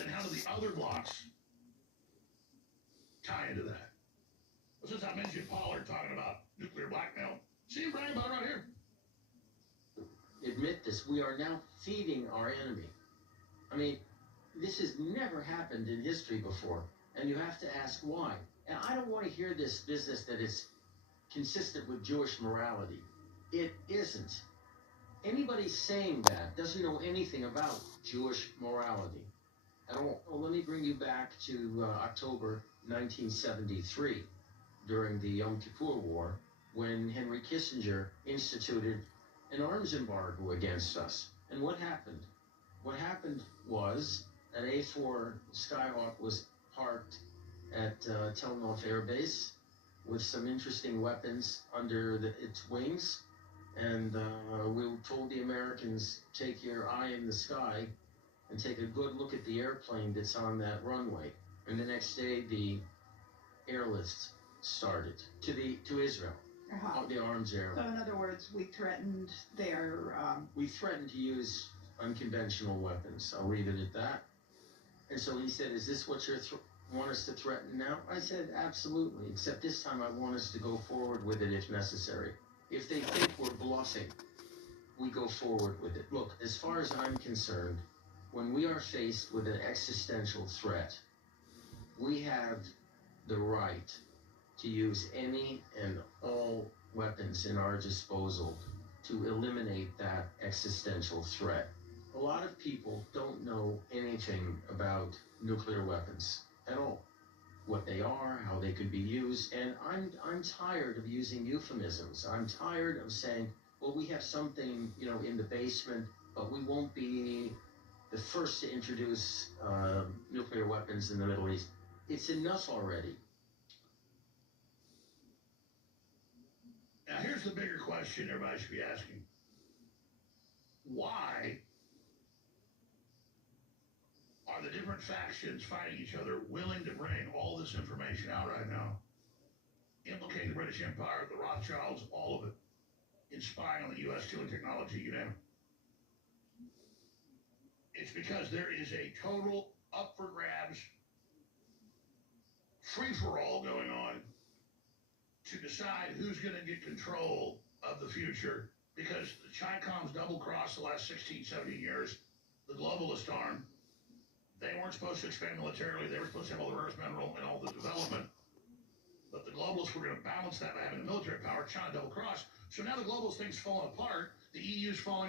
And how do the other blocks tie into that? Well, since I mentioned Pollard talking about nuclear blackmail, see him bragging about it right here. Admit this, we are now feeding our enemy. I mean, this has never happened in history before, and you have to ask why. And I don't want to hear this business that it's consistent with Jewish morality. It isn't. Anybody saying that doesn't know anything about Jewish morality at all. Well, let me bring you back to October 1973, during the Yom Kippur War, when Henry Kissinger instituted an arms embargo against us. And what happened? What happened was an A-4 Skyhawk was parked at Tel Nof Air Base with some interesting weapons under its wings. And we told the Americans, take your eye in the sky and take a good look at the airplane that's on that runway. And the next day, the airlift started to Israel. The arms air. So in other words, we threatened their... We threatened to use unconventional weapons. I'll leave it at that. And so he said, is this what you want us to threaten now? I said, absolutely, except this time I want us to go forward with it if necessary. If they think we're bluffing, we go forward with it. Look, as far as I'm concerned, when we are faced with an existential threat, we have the right to use any and all weapons in our disposal to eliminate that existential threat. A lot of people don't know anything about nuclear weapons at all. What they are, how they could be used, and I'm tired of using euphemisms. I'm tired of saying, well, we have something, in the basement, but we won't be the first to introduce nuclear weapons in the Middle East. It's enough already. Now, here's the bigger question everybody should be asking. Why are the different factions fighting each other willing to bring all this information out right now? Implicate the British Empire, the Rothschilds, all of it, in spying on the U.S. stealing technology, It's because there is a total up for grabs, free-for-all going on to decide who's going to get control of the future, because the Chi-Coms double-crossed the last 16, 17 years, the globalist arm. They weren't supposed to expand militarily. They were supposed to have all the rare earth mineral and all the development. But the globalists were going to balance that by having the military power. China double-crossed. So now the globalist thing's falling apart. The EU's falling